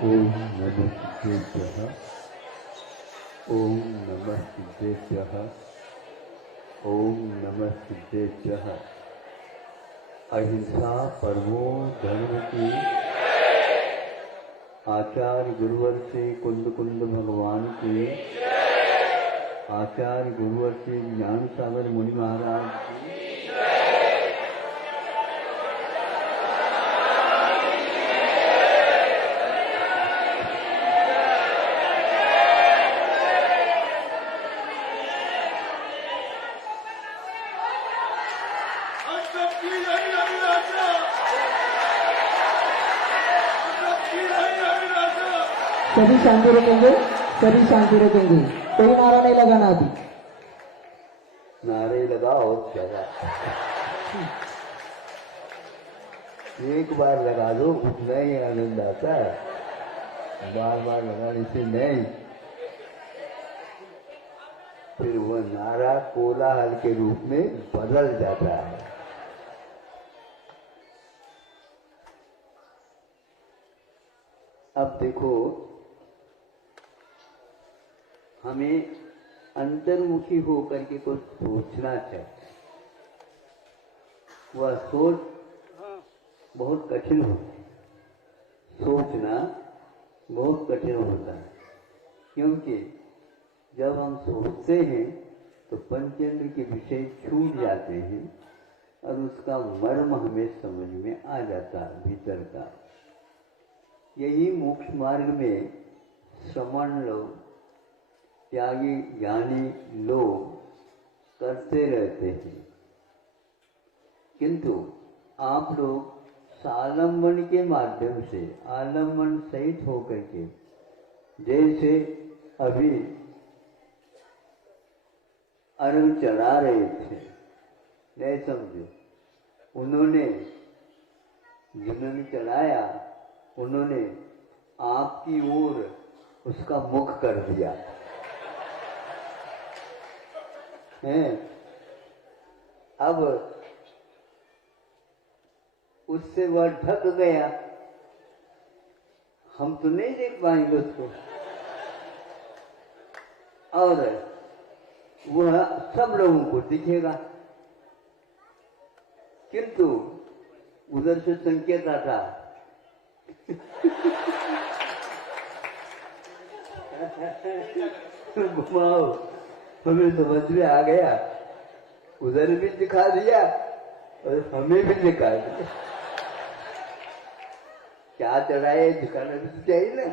ओम नमः सिद्धेभ्यः। ओम नमः सिद्धेभ्यः। ओम नमः सिद्धेभ्यः। अहिंसा परमो धर्म की। आचार्य गुरुवर से कुंद कुंद भगवान की। आचार्य गुरुवर से ज्ञान सागर मुनि महाराज की। सभी शांति रखेंगे, सभी शांति रखेंगे। कोई नारा नहीं लगाना अभी। नारे लगाओ चला। एक बार लगा दो, उतना ही आनंद आता है। बार बार लगाने से नहीं, फिर वह नारा कोलाहल के रूप में बदल जाता है। अब देखो, हमें अंतर्मुखी होकर के कुछ सोचना चाहिए। वह सोच बहुत कठिन होती है। सोचना बहुत कठिन होता है, क्योंकि जब हम सोचते हैं तो पंचेंद्र के विषय छूट जाते हैं और उसका मर्म हमें समझ में आ जाता है भीतर का। यही मोक्ष मार्ग में श्रमण लोग, त्यागी ज्ञानी लोग करते रहते हैं, किंतु आप लोग सालंबन के माध्यम से आलम्बन सहित होकर के, जैसे अभी अरंग चढ़ा रहे थे, नहीं समझो, उन्होंने जिन्होंने चढ़ाया उन्होंने आपकी ओर उसका मुख कर दिया है। अब उससे वह ढक गया, हम तो नहीं देख पाएंगे उसको, और वह सब लोगों को दिखेगा, किंतु उधर से संकेत आता घुमाओ, हमें समझ में आ गया, उधर भी दिखा दिया और हमें भी दिखा दिया। क्या चढ़ाए, दिखाना भी तो चाहिए ना।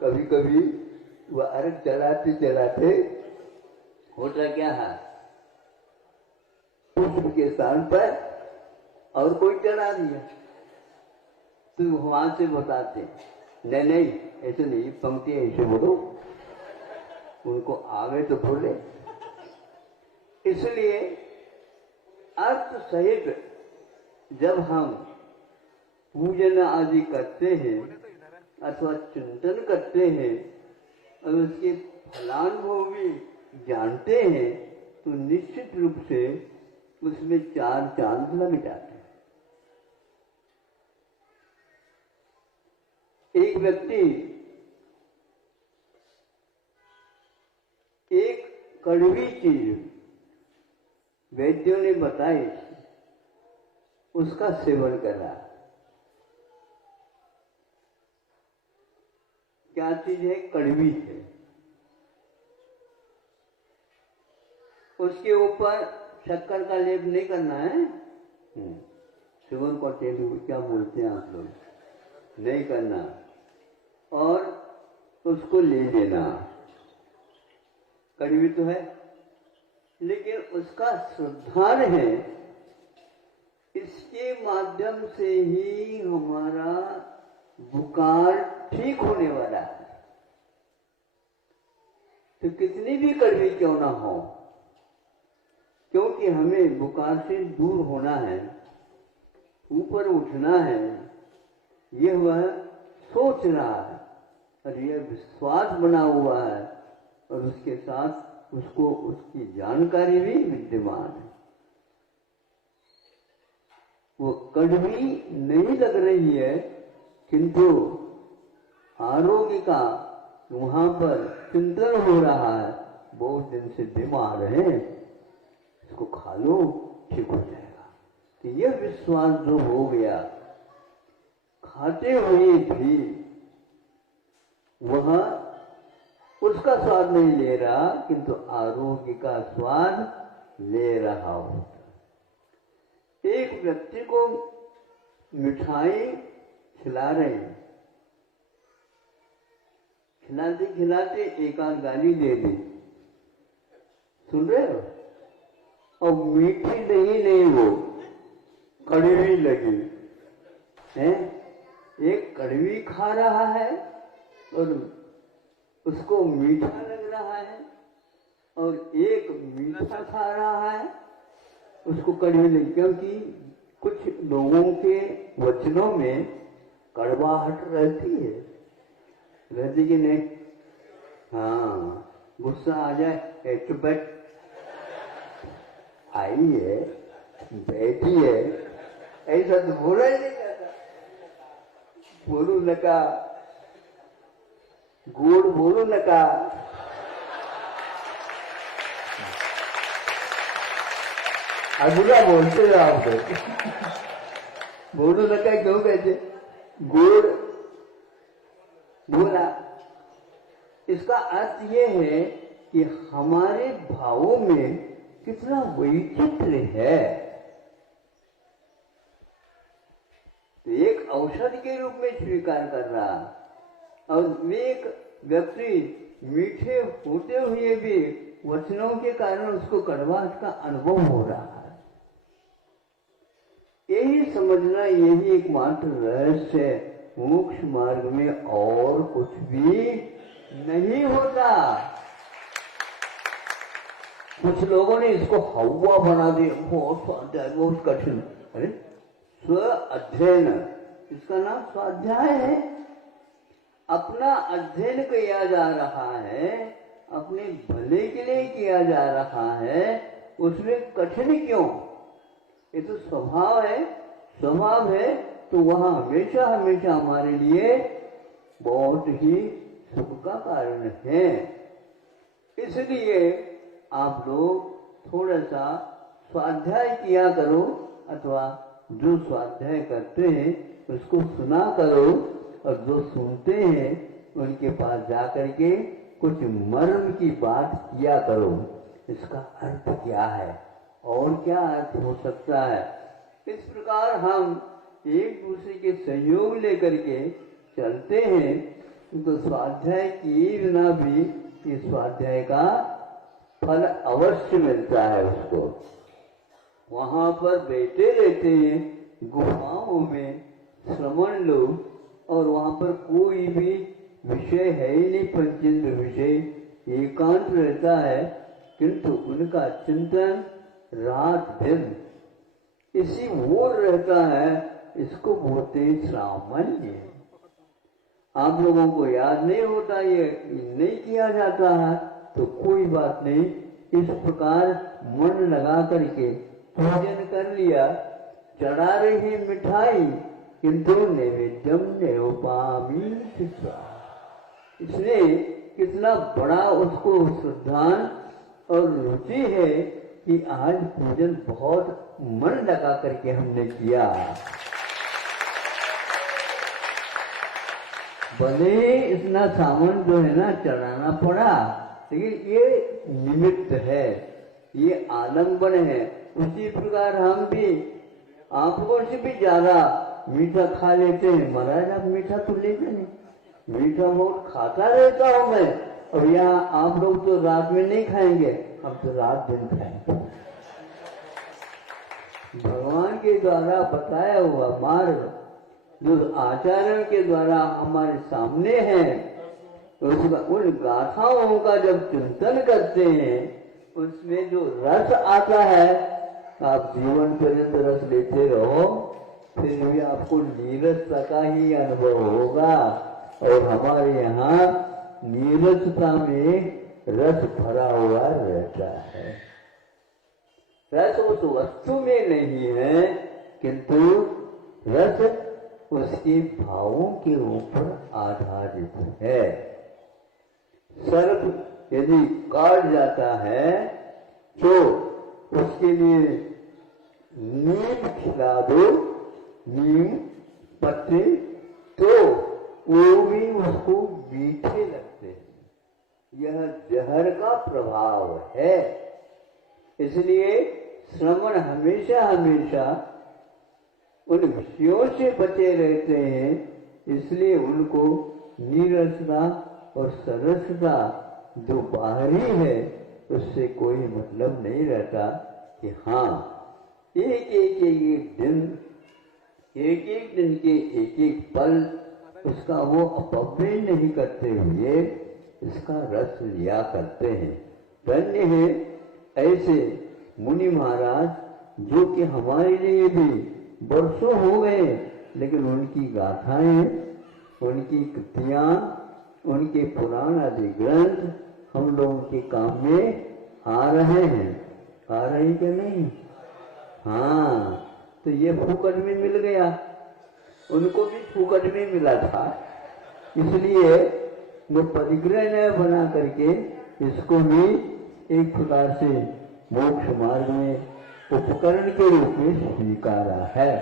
कभी कभी वह अर्घ चढ़ाते चढ़ाते होता क्या है, पुष्प के स्थान पर और कोई चढ़ा दिया, तो वहां से बताते नहीं नहीं ऐसे नहीं, पंक्ति ऐसे बोलो, उनको आगे तो बोले। इसलिए अर्थ सहित जब हम पूजन आदि करते हैं अथवा चिंतन करते हैं और उसके फलानुभव भी जानते हैं, तो निश्चित रूप से उसमें चार चांद लग जाते हैं। एक व्यक्ति एक कड़वी चीज वैद्यों ने बताई, उसका सेवन करा। क्या चीज है? कड़वी है। उसके ऊपर शक्कर का लेप नहीं करना है, शुगर का तेल क्या बोलते हैं आप लोग, नहीं करना, और उसको ले लेना। कड़वी तो है, लेकिन उसका सुधार है, इसके माध्यम से ही हमारा बुखार ठीक होने वाला है। तो कितनी भी कड़वी क्यों ना हो, क्योंकि हमें बुखार से दूर होना है, ऊपर उठना है, यह वह सोच रहा है और यह विश्वास बना हुआ है, और उसके साथ उसको उसकी जानकारी भी विद्यमान है। वो कड़वी नहीं लग रही है, किंतु आरोग्य का वहां पर चिंतन हो रहा है, बहुत दिन से बीमार है, इसको खा लो ठीक हो जाएगा। तो यह विश्वास जो हो गया, खाते हुए भी वह उसका स्वाद नहीं ले रहा, किंतु आरोग्य का स्वाद ले रहा होता। एक व्यक्ति को मिठाई खिला रहे हैं, खिलाते खिलाते एक आध गाली दे दी, सुन रहे हो, और मीठी नहीं वो कड़वी लगी है। एक कड़वी खा रहा है और उसको मीठा लग रहा है, और एक मीठा खा रहा है उसको कड़वी लगी, क्योंकि कुछ लोगों के वचनों में कड़वाहट रहती है, रहती कि नहीं? हाँ, गुस्सा आ जाए, चुप बैठ, आई है, बैठी है, ऐसा तो बोला ही नहीं जाता। बोलू नका, गोड़ बोलू नका, अगुला बोलते हो आप लोग। बोलू नका क्यों कहते? गोड़ बोला, इसका अर्थ ये है कि हमारे भावों में कितना वैचित्र्य है। तो एक औषधि के रूप में स्वीकार कर रहा, और एक व्यक्ति मीठे होते हुए भी वचनों के कारण उसको कड़वाहट का अनुभव हो रहा है। यही समझना, यही एकमात्र रहस्य है मोक्ष मार्ग में, और कुछ भी नहीं होता। कुछ लोगों ने इसको हवा बना दिया, बहुत स्वाध्याय, बहुत कठिन। अरे स्व अध्ययन, इसका नाम स्वाध्याय है। अपना अध्ययन किया जा रहा है, अपने भले के लिए किया जा रहा है, उसमें कठिन क्यों? ये तो स्वभाव है, स्वभाव है, तो वहां हमेशा हमेशा हमारे लिए बहुत ही सुख का कारण है। इसलिए आप लोग थोड़ा सा स्वाध्याय किया करो, अथवा जो स्वाध्याय करते हैं उसको सुना करो, और जो सुनते हैं उनके पास जाकर के कुछ मर्म की बात किया करो। इसका अर्थ क्या है और क्या अर्थ हो सकता है? इस प्रकार हम एक दूसरे के सहयोग लेकर के चलते हैं, तो स्वाध्याय किए बिना भी इस स्वाध्याय का फल अवश्य मिलता है उसको। वहां पर बैठे रहते हैं गुफाओं में श्रवण लोग, और वहां पर कोई भी विषय है ही नहीं, पंचेंद्र विषय, एकांत रहता है, किंतु उनका चिंतन रात दिन इसी ओर रहता है। इसको बोलते सामान्य। आप लोगों को याद नहीं होता, ये नहीं किया जाता है, तो कोई बात नहीं। इस प्रकार मन लगा करके पूजन कर लिया, चढ़ा रही मिठाई, किंतु नैवेद्यम नैवपामी शिष्या। इसने कितना बड़ा उसको श्रद्धा और रुचि है कि आज पूजन बहुत मन लगा करके हमने किया। भले इतना सामान जो है ना चढ़ाना पड़ा, लेकिन ये निमित्त है, ये आलम्बन है। उसी प्रकार हम भी आप लोगों से भी ज्यादा मीठा खा लेते हैं। महाराज आप मीठा तो लेते नहीं, मीठा बहुत खाता रहता हूं मैं, और यहाँ आप लोग तो रात में नहीं खाएंगे, हम तो रात दिन खाएंगे। भगवान के द्वारा बताया हुआ मार्ग जो आचरण के द्वारा हमारे सामने है, उन गाथाओं का जब चिंतन करते हैं, उसमें जो रस आता है, आप जीवन पर्यंत रस लेते रहो, फिर भी आपको नीरसता का ही अनुभव होगा। और हमारे यहाँ नीरसता में रस भरा हुआ रहता है। रस उस वस्तु में नहीं है, किंतु रस उसके भावों के ऊपर आधारित है। सर्प यदि काट जाता है तो उसके लिए नीम खिला दो, नीम पत्ते, तो वो भी उसको मीठे लगते हैं। यह जहर का प्रभाव है। इसलिए श्रवण हमेशा हमेशा उन विषयों से बचे रहते हैं। इसलिए उनको नीरसता और सरसता जो बाहरी है उससे कोई मतलब नहीं रहता कि हाँ एक एक दिन के एक एक पल उसका वो अपव्यय नहीं करते हुए इसका रस लिया करते हैं। धन्य है ऐसे मुनि महाराज जो कि हमारे लिए भी वर्षों हो गए, लेकिन उनकी गाथाएं, उनकी कृतियां, उनके पुराण आदि ग्रंथ हम लोगों के काम में आ रहे हैं। आ रही क्या नहीं? हाँ, तो ये फूकट में मिल गया, उनको भी फूकट में मिला था। इसलिए वो परिग्रह न बना करके इसको भी एक प्रकार से मोक्ष मार्ग में उपकरण के रूप में स्वीकारा है।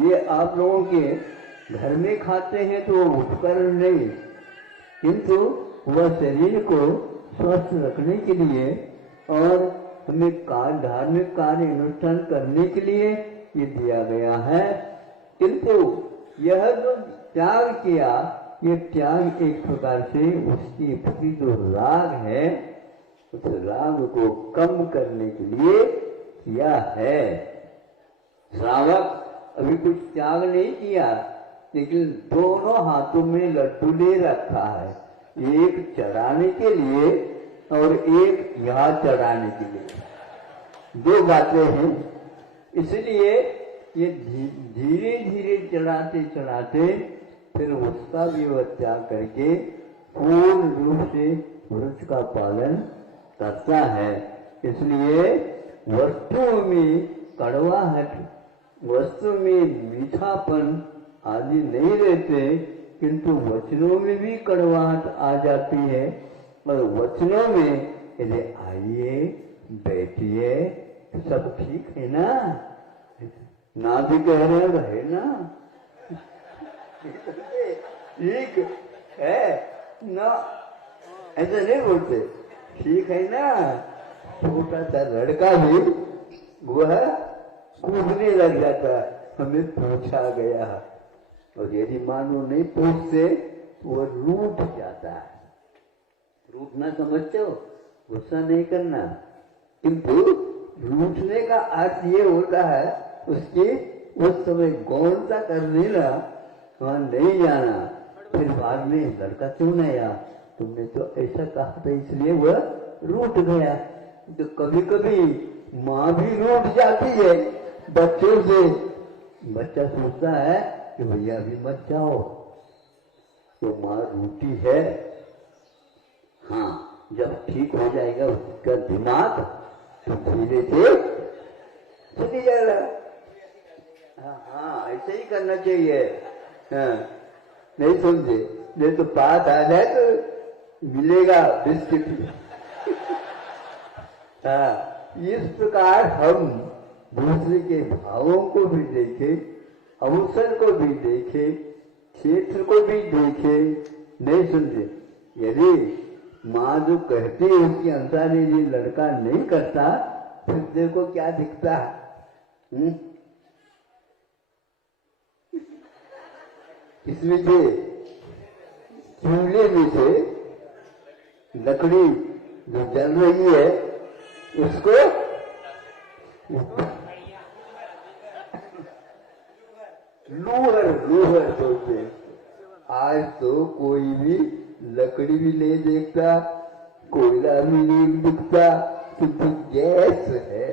ये आप लोगों के घर में खाते हैं तो उपकरण नहीं, किंतु वह शरीर को स्वस्थ रखने के लिए और हमें धार्मिक कार्य अनुष्ठान करने के लिए ये दिया गया है। किंतु यह जो त्याग किया, ये त्याग एक प्रकार से उसके प्रति जो राग है उस राग को कम करने के लिए किया है। श्रावक अभी कुछ त्याग नहीं किया, लेकिन दोनों हाथों में लड्डू ले रखा है, एक चढ़ाने के लिए और एक यहाँ चढ़ाने के लिए। दो बातें हैं। इसलिए ये धीरे धीरे चढ़ाते चढ़ाते फिर उसका भी वह त्याग करके पूर्ण रूप से व्रत का पालन करता है। इसलिए वस्तुओं में कड़वाहट, वस्तु में मीठापन आदि नहीं रहते, किंतु वचनों में भी कड़वाहट आ जाती है। और वचनों में यदि आइए बैठिए सब ठीक है ना, ना भी कह रहे है ना, ठीक है ना, ऐसा नहीं बोलते, ठीक है ना। छोटा सा लड़का भी वह कूदने लग जाता है, हमें पूछा गया, और यदि मानो नहीं पूछते तो वह रूठ जाता है। रूठना समझते हो, गुस्सा नहीं करना, किंतु रूठने का अर्थ ये होता है उसकी उस समय गौरता कर लेना, वहां नहीं जाना। फिर बाद में लड़का क्यों नहीं आया, तुमने तो ऐसा कहा था इसलिए वह रूठ गया। तो कभी कभी माँ भी रूठ जाती है बच्चों से। बच्चा सोचता है कि भैया अभी मत जाओ, तो माँ रूठी है। हाँ, जब ठीक हो जाएगा उसका दिमाग तो धीरे से चली जाएगा। हाँ, ऐसे ही करना चाहिए। हाँ, नहीं समझे, नहीं तो पास आ जाए तो मिलेगा बिस्किट। हाँ, इस प्रकार हम दूसरे के भावों को भी देखे, अवसर को भी देखे, क्षेत्र को भी देखे। नहीं समझे, यदि माँ जो कहती है उसके अनुसार यदि लड़का नहीं करता फिर देखो क्या दिखता है। इसमें से चूल्हे में से लकड़ी जो जल रही है उसको लूहर बोलते हैं। आज तो कोई भी लकड़ी भी नहीं देखता, कोयला भी नहीं दिखता, किंतु गैस है।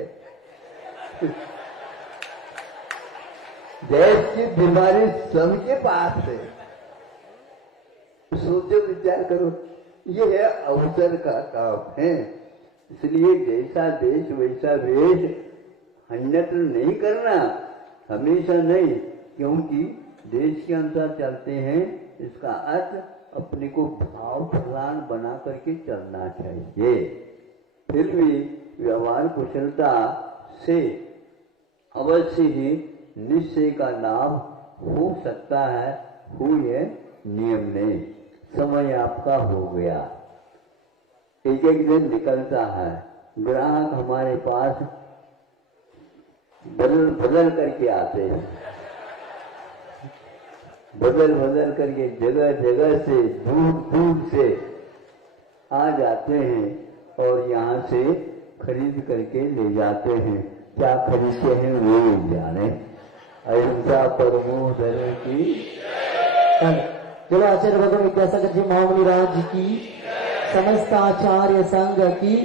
गैस की बीमारी सबके पास है। सोचो, विचार करो, ये है अवसर का काम है। इसलिए जैसा देश वैसा वेश, अन्यत्र नहीं करना, हमेशा नहीं, क्योंकि देश के अनुसार चलते हैं, इसका अर्थ अपने को भाव प्रधान बना करके चलना चाहिए। फिर भी व्यवहार कुशलता से अवश्य ही निश्चय का लाभ हो सकता है, हुए नियम नहीं। समय आपका हो गया, एक एक दिन निकलता है, ग्राहक हमारे पास बदल बदल करके आते हैं, बदल बदल करके जगह जगह से दूर दूर से आ जाते हैं और यहाँ से खरीद करके ले जाते हैं। क्या खरीदते हैं वो ही जाने। अहिंसा परमो धर्म की। चलो आचार्य भगवान विद्यासागर जी महामुनि राज की, समस्त आचार्य संघ की